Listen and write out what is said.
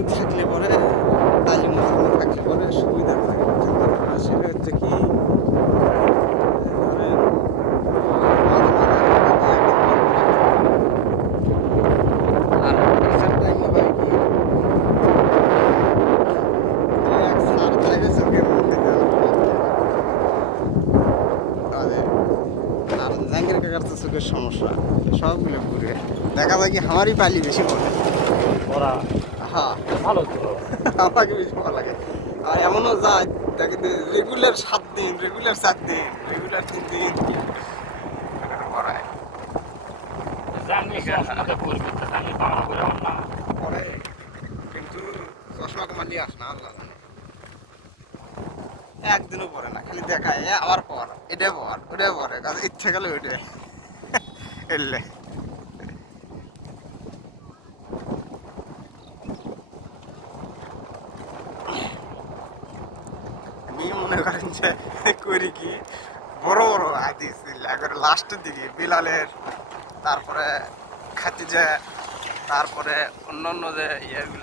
মজুদ থাকলে পরে তালিম মজুদ থাকলে পরে সুবিধা থাকে। সেটা হচ্ছে কি ধরেন আর টিচার টাইমে হয় কি এক স্যার চাইবে চোখের মধ্যে তাদের আর জাহাঙ্গীর কাকার তো চোখের সমস্যা সবগুলো ঘুরে দেখা যায় কি আমারই পালি বেশি পড়ে ওরা হ্যাঁ ভালো তো। আমাকে বেশি ভালো লাগে আর এমনও যায় দেখে রেগুলার 7 দিন রেগুলার 4 দিন রেগুলার 3 দিন পড়ায় জানি সে আসলে করবে তো জানি বাংলা করে না। পরে কিন্তু চশমা কমা নিয়ে আস না আল্লাহ জানে একদিনও পরে না খালি দেখায় আবার পর এটা পর ওটা পরে কাজে ইচ্ছে গেলে ওইটা এলে আমি মনে করেন যে করি কি বড় বড় হাদিস একবারে লাস্টের দিকে বিলালের তারপরে খাতিজা তারপরে অন্য অন্য যে ইয়েগুলো